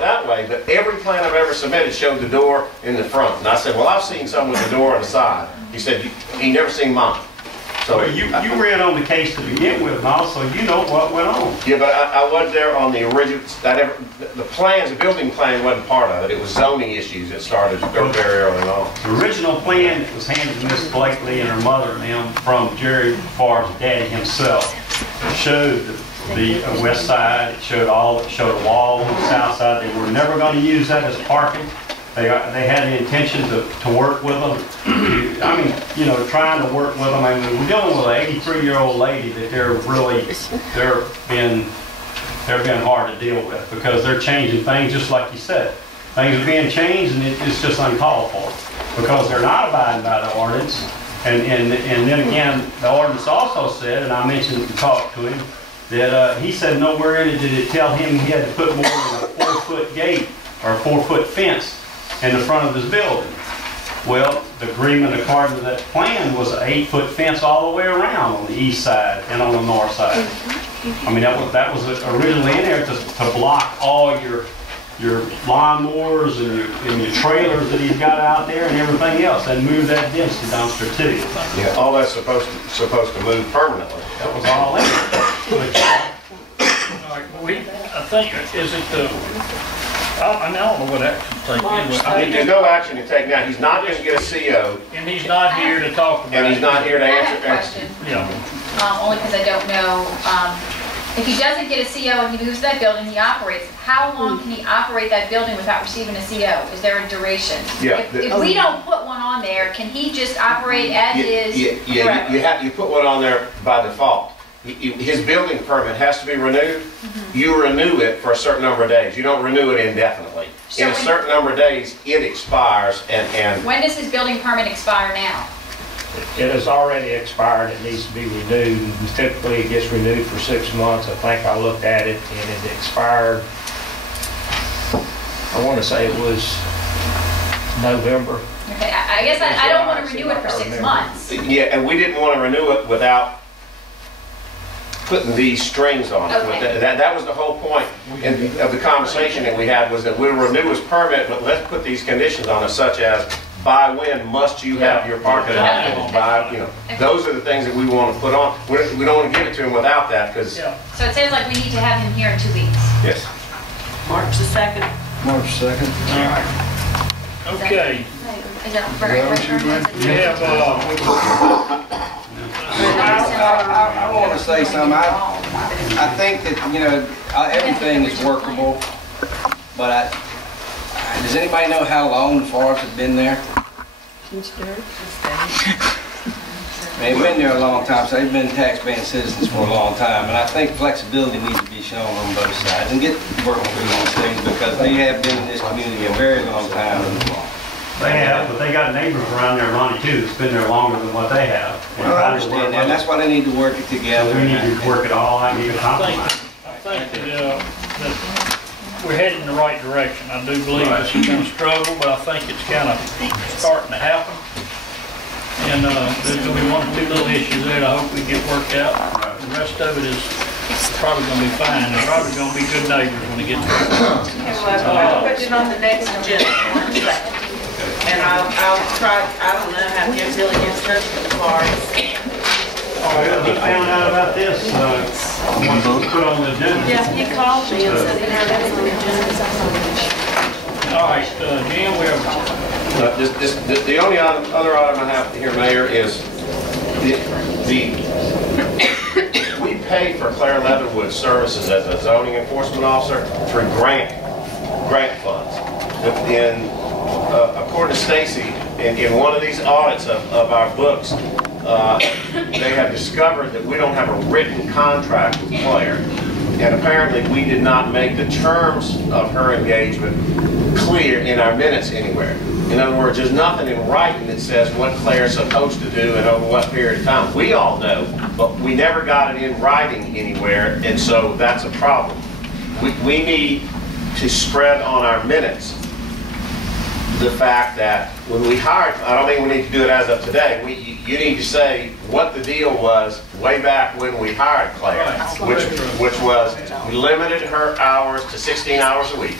it that way, but every plan I've ever submitted showed the door in the front. And I said, well, I've seen some with the door on the side. He said, he never seen mine. So well, you read on the case to begin with, and also you know what went on. Yeah, but I wasn't there on the original. The plans, the building plan wasn't part of it. It was zoning issues that started very early on. The original plan was handed to Miss Blakely and her mother and them from Jerry Farr's daddy himself. It showed the west side. It showed a wall on the south side. They were never going to use that as parking. They had the intention to work with them. I mean, you know, trying to work with them. I mean, we're dealing with an 83-year-old lady that they're being hard to deal with because they're changing things just like you said. Things are being changed and it's just uncalled for because they're not abiding by the ordinance. And then again, the ordinance also said, and I mentioned to talk to him, that he said nowhere in it did it tell him he had to put more than a 4-foot gate or a 4-foot fence in the front of his building. Well, the agreement according to that plan was an 8-foot fence all the way around on the east side and on the north side. I mean, that was originally in there to block all your lawnmowers and your trailers that he's got out there and everything else, and move that density dumpster too. Yeah, all that's supposed to move permanently. That was all in All right, well, I think, is it the, I don't know what action to take. I mean, there's no action to take now. He's not going to get a CO. And he's not here to talk about it. And he's not here to I have a answer. question, Yeah. only because I don't know, if he doesn't get a CO and he moves that building, he operates, how long can he operate that building without receiving a CO? Is there a duration? Yeah. If we don't put one on there, can he just operate as is forever? You put one on there by default. His building permit has to be renewed. You renew it for a certain number of days. You don't renew it indefinitely. So in a certain number of days, it expires and When does his building permit expire now? It has already expired, it needs to be renewed, and typically it gets renewed for 6 months. I think I looked at it and it expired, I want to say it was November. Okay, I guess I don't want to renew it for 6 months. yeah, and we didn't want to renew it without putting these strings on it. Okay. That was the whole point of the conversation that we had, was that we'll renew his permit, but let's put these conditions on it, such as by when must you have your parking lot finished by, you know. Those are the things that we want to put on. We don't want to give it to him without that, because... Yeah. So it sounds like we need to have him here in 2 weeks. Yes. March the 2nd. March 2nd. All right. Okay. Is that for We have, I want to say something. I think that, you know, everything is workable, but does anybody know how long the Farrs have been there? They've been there a long time, so they've been tax-paying citizens for a long time, and I think flexibility needs to be shown on both sides and get working through these things, because they have been in this community a very long time. They have, but they got neighbors around there, Ronnie, too, that's been there longer than what they have. Well, I understand that, and that's why they need to work it together. We need to work it all out and get a compromise. I think that we're heading in the right direction. I do believe it's going to struggle, but I think it's kind of starting to happen. And there's going to be 1 or 2 little issues there that I hope we get worked out. The rest of it is probably going to be fine. They're probably going to be good neighbors when it gets there. I'll put it on the next agenda for 1 second. And I'll try, I don't know how to really get in touch with the Farrs. He found out about this, once it was put on the agenda. Yeah, he called me and said that it was on the agenda. All right, Jim, we have... The only other item I have here, Mayor, is we pay for Claire Leatherwood's services as a zoning enforcement officer through grant funds. According to Stacy, in one of these audits of our books, they have discovered that we don't have a written contract with Claire, and apparently we did not make the terms of her engagement clear in our minutes anywhere. In other words, there's nothing in writing that says what Claire's supposed to do and over what period of time. We all know, but we never got it in writing anywhere, and so that's a problem. We need to spread on our minutes the fact that when we hired, I don't think we need to do it as of today, you need to say what the deal was way back when we hired Claire, which was we limited her hours to 16 hours a week.